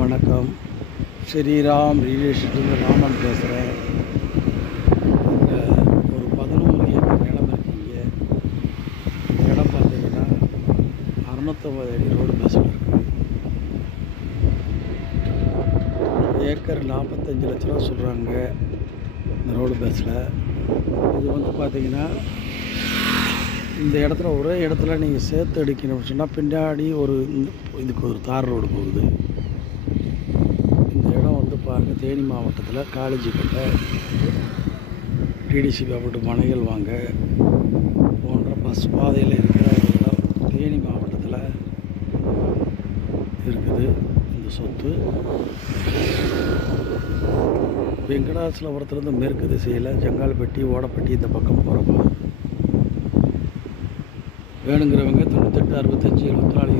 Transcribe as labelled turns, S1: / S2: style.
S1: வணக்கம். ஸ்ரீராம் ரியல் எஸ்டேட்லேருந்து ராமன் பேசுகிறேன் இங்கே ஒரு பதினோரு ஏக்கர் இடம் இருக்கீங்க. இந்த இடம் பார்த்தீங்கன்னா அறுநூத்தம்பது அடி ரோடு பஸ்ஸில் இருக்குது ஏக்கர் நாற்பத்தஞ்சு லட்ச ரூபா சொல்கிறாங்க இந்த ரோடு பஸ்ஸில் இது வந்து பார்த்தீங்கன்னா இந்த இடத்துல ஒரே இடத்துல நீங்கள் சேர்த்து அடிக்கணும்னு சொன்னால் பின்னாடி ஒரு இந்த- இதுக்கு ஒரு தார் ரோடு போகுது இந்த இடம் வந்து பாருங்கள் தேனி மாவட்டத்தில் காலேஜுக்கிட்ட டிடிசி பாப்பட்டு மனைகள் வாங்க போன்ற பஸ் பாதையில் இருக்கிற இடம் தேனி மாவட்டத்தில் இருக்குது. இந்த சொத்து வெங்கடாசலபுரத்துலேருந்து மேற்கு திசையில் ஜங்கால்பட்டி ஓடப்பட்டி இந்த பக்கம் போகிறப்ப வேணுங்கிறவங்க தொண்ணூத்தெட்டு அறுபத்தஞ்சி எழுபத்தி நாலு